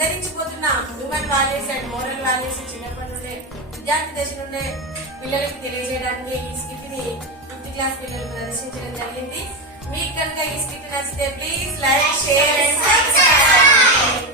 అంతరించిపోతున్న human values and moral values చిన్నప్పటి నుండే విద్యార్థి దశ నుండే పిల్లలకు తెలియజేయడానికి ఈ స్కిట్ ని 5th క్లాస్ పిల్లలు ప్రదర్శించడం జరిగింది. మీకు కనుక ఈ స్కిట్ నచ్చితే please like, share and subscribe.